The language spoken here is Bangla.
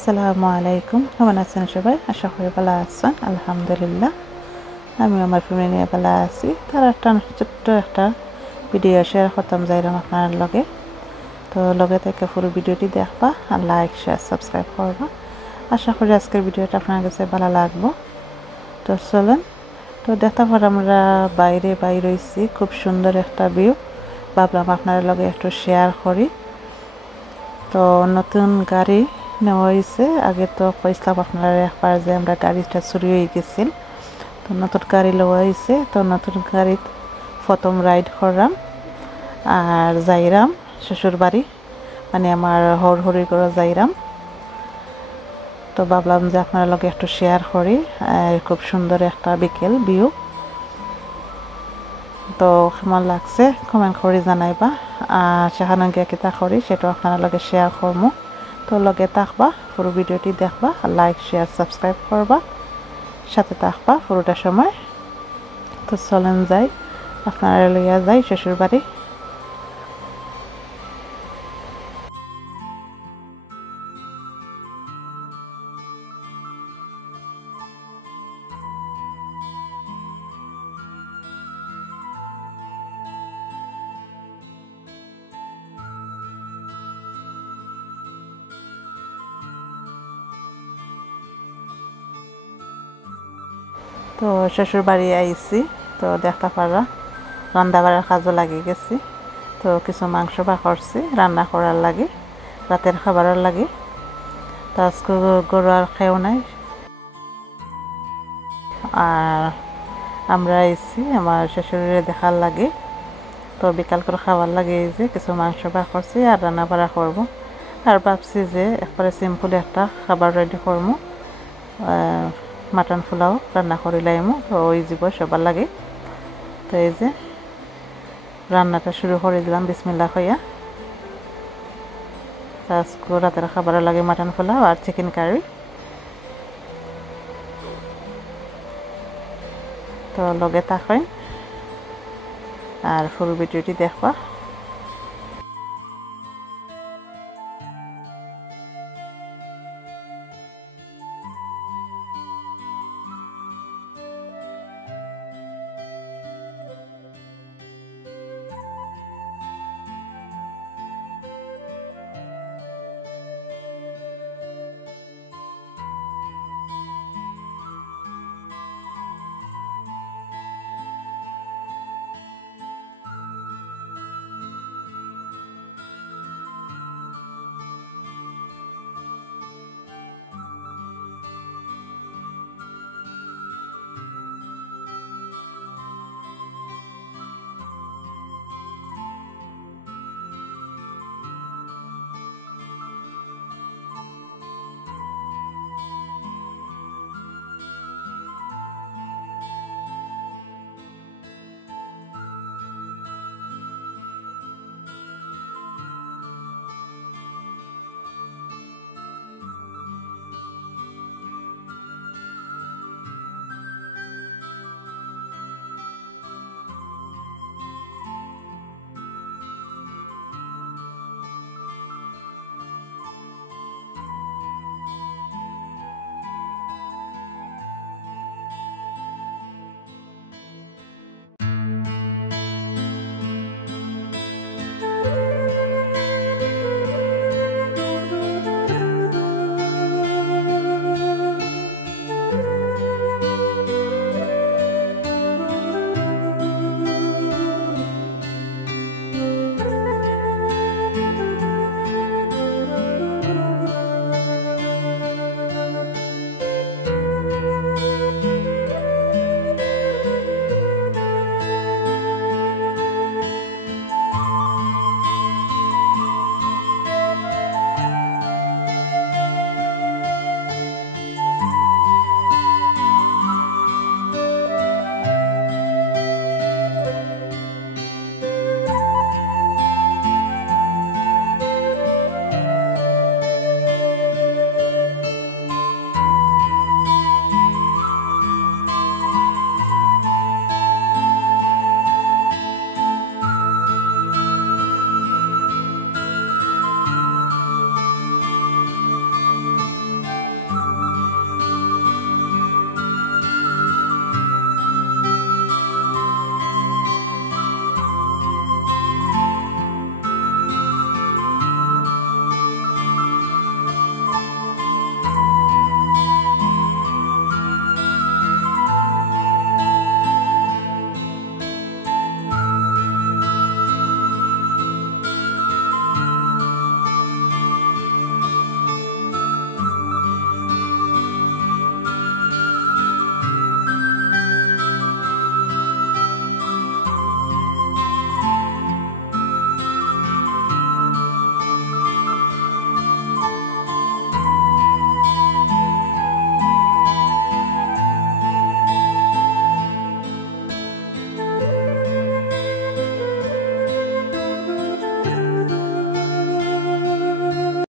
আসসালামু আলাইকুম, কেমন আছেন সবাই? আশা করি ভালো আছেন। আলহামদুলিল্লাহ আমি আমার ফ্যামিলি নিয়ে ভালো আছি। তার একটা ছোট্ট একটা ভিডিও শেয়ার করতাম যাইলাম আপনার লগে। তো লগে থেকে পুরো ভিডিওটি দেখবা আর লাইক শেয়ার সাবস্ক্রাইব করবা। আশা করি আজকের ভিডিওটা আপনার কাছে ভালো লাগবো। তো চলেন, তো দেখতে পর আমরা বাইরে হইছি, খুব সুন্দর একটা ভিউ। ভাবলাম আপনার লগে একটু শেয়ার করি। তো নতুন গাড়ি নেওয়া হয়েছে। আগে তো কইছিলাম আপনারা একবার যে আমরা গাড়িটা চুরি হয়ে গেছিল, তো নতুন গাড়ি লওয়া হয়েছে। তো নতুন গাড়িত প্রথম রাইড করলাম আর যাইরাম শ্বশুর বাড়ি, মানে আমার হরি করে যাইরাম। তো ভাবলাম যে আপনার লগে একটু শেয়ার করি। খুব সুন্দর একটা বিকেল ভিউ। তো কেমন লাগছে কমেন্ট করে জানাইবা। আর সেখানে গিয়ে কিতা করি সেটা আপনার লগে শেয়ার করবো। তো লগে থাকবা, পুরো ভিডিওটি দেখবা, লাইক শেয়ার সাবস্ক্রাইব করবা, সাথে থাকবা পুরোটা সময়। তো চলেন যাই, আপনারা লইয়া যাই শ্বশুর বাড়ি। তো শ্বশুর বাড়ি আইছি, তো দেখতে পারা রান্না বাড়ার কাজও লাগিয়ে গেছি। তো কিছু মাংস করছি রান্না করার লাগে, রাতের খাবারের লাগে। তো আজকে গরু আর খেয়েও নাই। আর আমরা আইছি আমার শ্বশুরের দেখার লাগে। তো বিকাল করে খাবার লাগে এই যে কিছু মাংস করছি আর রান্না বাড়া করবো। আর ভাবছি যে একবারে সিম্পল একটা খাবার রেডি করবো, মাটন পোলাও রান্না করিলাইমু। তো ওই জীব সবার লাগে। তো এই যে রান্নাটা শুরু করে দিলাম বিসমিল্লাহ কইয়া। আজকে রাতের খাবারের লাগে মাটন পোলাও আর চিকেন কারি। তো লগে থাকেন আর ফুল ভিডিওটি দেখবা।